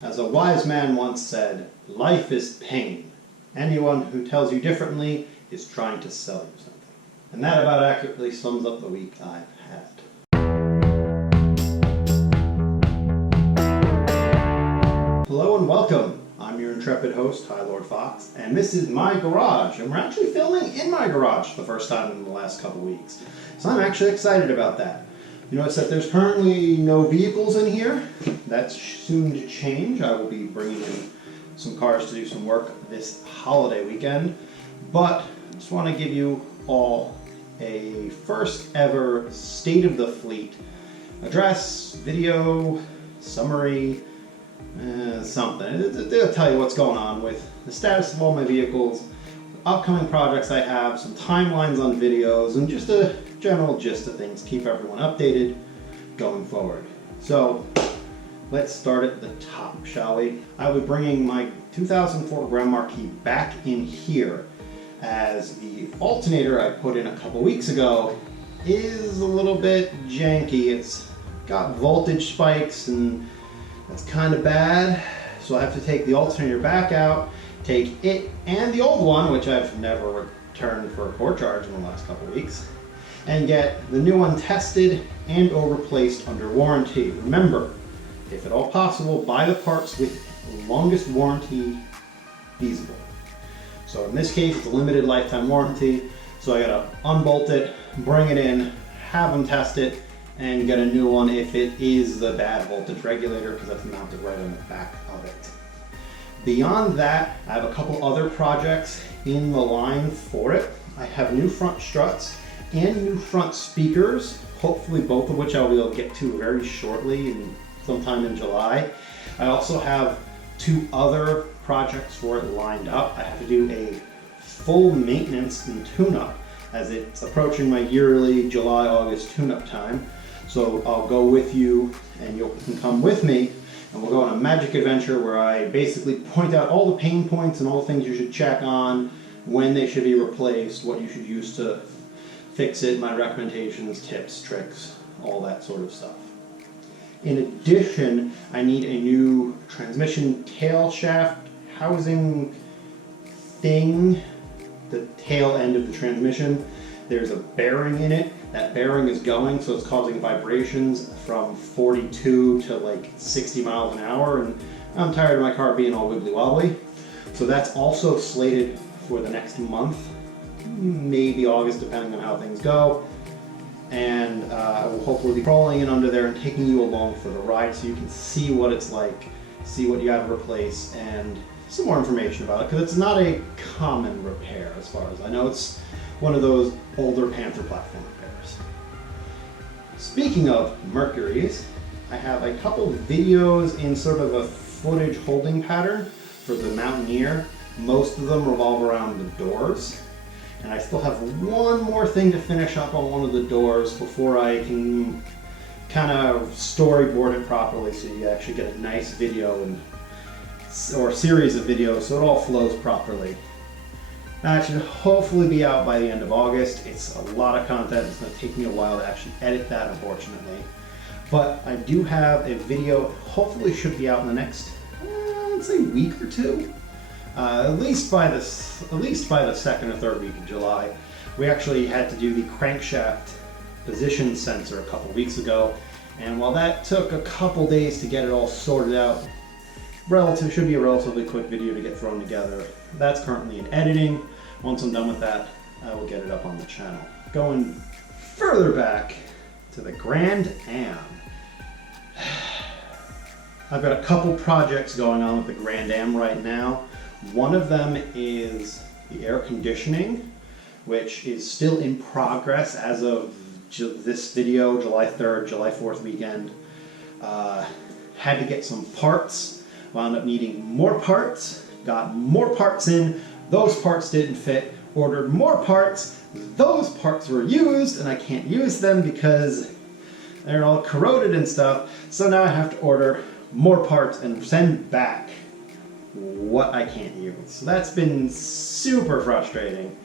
As a wise man once said, life is pain. Anyone who tells you differently is trying to sell you something. And that about accurately sums up the week I've had. Hello and welcome. I'm your intrepid host, High Lord Fox, and this is my garage. And we're actually filming in my garage for the first time in the last couple weeks. So I'm actually excited about that. You notice that there's currently no vehicles in here. That's soon to change. I will be bringing in some cars to do some work this holiday weekend. But I just want to give you all a first ever state of the fleet address, video, summary, something. It'll tell you what's going on with the status of all my vehicles, upcoming projects I have, some timelines on videos, and just a general gist of things. Keep everyone updated going forward. So let's start at the top, shall we? I will be bringing my 2004 Grand Marquis back in here, as the alternator I put in a couple weeks ago is a little bit janky. It's got voltage spikes and that's kind of bad. So I have to take the alternator back out, take it and the old one, which I've never returned for a core charge in the last couple weeks, and get the new one tested and or replaced under warranty. Remember, if at all possible, buy the parts with the longest warranty feasible. So in this case, it's a limited lifetime warranty, so I gotta unbolt it, bring it in, have them test it, and get a new one if it is the bad voltage regulator, because that's mounted right on the back of it. Beyond that, I have a couple other projects in the line for it. I have new front struts and new front speakers, hopefully both of which I'll be able to get to very shortly, and sometime in July. I also have two other projects for it lined up. I have to do a full maintenance and tune-up as it's approaching my yearly July-August tune-up time. So I'll go with you and you can come with me, and we'll go on a magic adventure where I basically point out all the pain points and all the things you should check on, when they should be replaced, what you should use to fix it, my recommendations, tips, tricks, all that sort of stuff. In addition, I need a new transmission tail shaft housing thing, the tail end of the transmission. There's a bearing in it. That bearing is going, so it's causing vibrations from 42 to like 60 miles an hour, and I'm tired of my car being all wibbly wobbly. So that's also slated for the next month, maybe August, depending on how things go. And I will hopefully be crawling in under there and taking you along for the ride so you can see what it's like, see what you have to replace, and some more information about it, because it's not a common repair as far as I know. It's one of those older Panther platform repairs. Speaking of Mercuries, I have a couple videos in sort of a footage holding pattern for the Mountaineer. Most of them revolve around the doors. And I still have one more thing to finish up on one of the doors before I can kind of storyboard it properly so you actually get a nice video or series of videos so it all flows properly. That should hopefully be out by the end of August. It's a lot of content. It's going to take me a while to actually edit that, unfortunately. But I do have a video, hopefully should be out in the next, let's say, week or two. At least by the second or third week of July. We actually had to do the crankshaft position sensor a couple weeks ago, and while that took a couple days to get it all sorted out, should be a relatively quick video to get thrown together. That's currently in editing. Once I'm done with that, I will get it up on the channel. Going further back to the Grand Am. I've got a couple projects going on with the Grand Am right now. One of them is the air conditioning, which is still in progress as of this video, July 3rd, July 4th weekend. Had to get some parts, wound up needing more parts, got more parts in, those parts didn't fit, ordered more parts, those parts were used, and I can't use them because they're all corroded and stuff, so now I have to order more parts and send back what I can't use. So that's been super frustrating.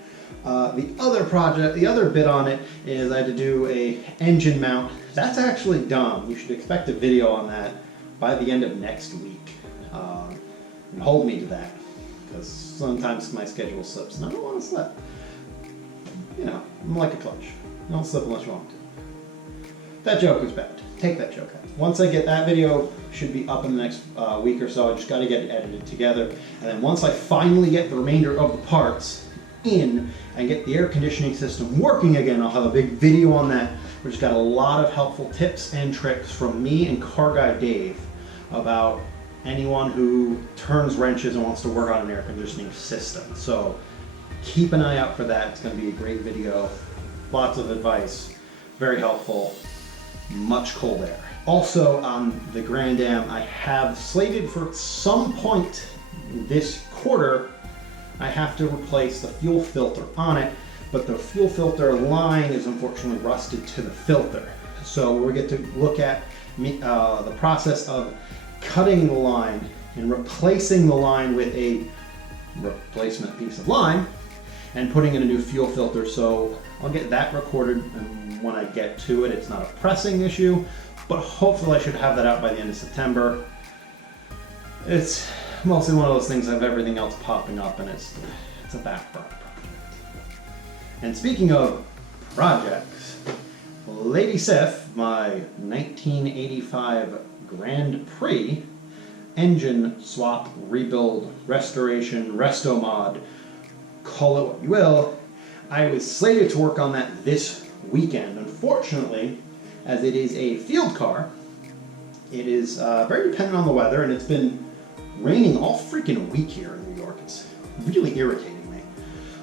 The other bit on it is I had to do a engine mount. That's actually done. You should expect a video on that by the end of next week. and hold me to that, because sometimes my schedule slips and I don't want to slip. You know, I'm like a clutch. Don't slip unless you want to. That joke was bad. Take that joke out. Once I get that video, should be up in the next week or so. I just got to get it edited together. And then once I finally get the remainder of the parts in and get the air conditioning system working again, I'll have a big video on that. We just got a lot of helpful tips and tricks from me and car guy Dave about anyone who turns wrenches and wants to work on an air conditioning system. So keep an eye out for that. It's going to be a great video. Lots of advice. Very helpful. Much cold air. Also on the Grand Am, I have slated for some point this quarter, I have to replace the fuel filter on it, but the fuel filter line is unfortunately rusted to the filter. So we get to look at the process of cutting the line and replacing the line with a replacement piece of line and putting in a new fuel filter. So I'll get that recorded, and when I get to it, it's not a pressing issue, but hopefully I should have that out by the end of September. It's mostly one of those things. I have everything else popping up, and it's a back burner project. And speaking of projects, Lady Sif, my 1985 Grand Prix engine swap, rebuild, restoration, resto mod, call it what you will, I was slated to work on that this weekend. Unfortunately, as it is a field car, it is very dependent on the weather, and it's been raining all freaking week here in New York. It's really irritating me.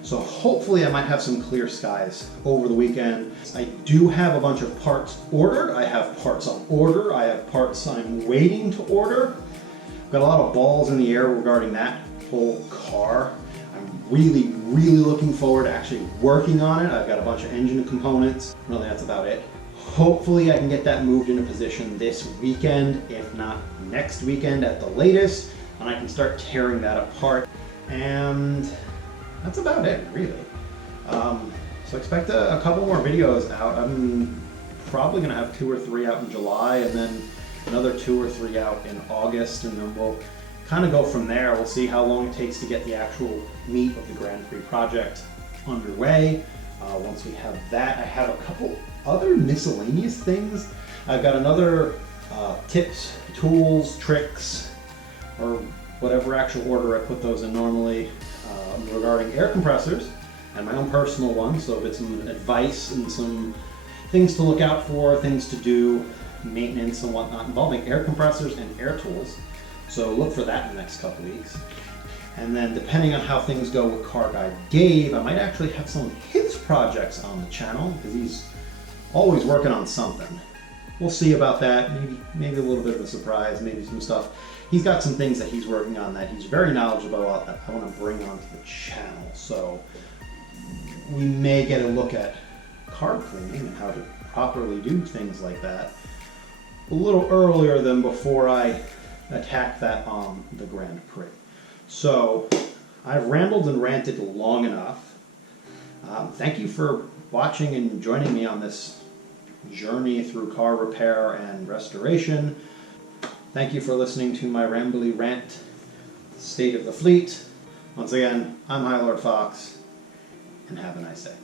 So hopefully I might have some clear skies over the weekend. I do have a bunch of parts ordered. I have parts on order. I have parts I'm waiting to order. I've got a lot of balls in the air regarding that whole car. I'm really looking forward to actually working on it. I've got a bunch of engine components. Really, that's about it. Hopefully I can get that moved into position this weekend, if not next weekend at the latest, and I can start tearing that apart. And that's about it, really. So expect a couple more videos out. I'm probably gonna have 2 or 3 out in July, and then another 2 or 3 out in August, and then we'll kind of go from there. We'll see how long it takes to get the actual meat of the Grand Prix project underway. Once we have that, I have a couple other miscellaneous things. I've got another tips, tools, tricks, or whatever actual order I put those in normally, regarding air compressors and my own personal one. So it's some advice and some things to look out for, things to do, maintenance and whatnot involving air compressors and air tools. So look for that in the next couple weeks. And then depending on how things go with car guy Dave, I might actually have some of his projects on the channel, because he's always working on something. We'll see about that. Maybe a little bit of a surprise, maybe some stuff. He's got some things that he's working on that he's very knowledgeable about that I want to bring onto the channel. So we may get a look at carb cleaning and how to properly do things like that a little earlier than before I attack that on the Grand Prix. So I've rambled and ranted long enough. Thank you for watching and joining me on this journey through car repair and restoration. Thank you for listening to my rambly rant, State of the Fleet. Once again, I'm High Lord Fox, and have a nice day.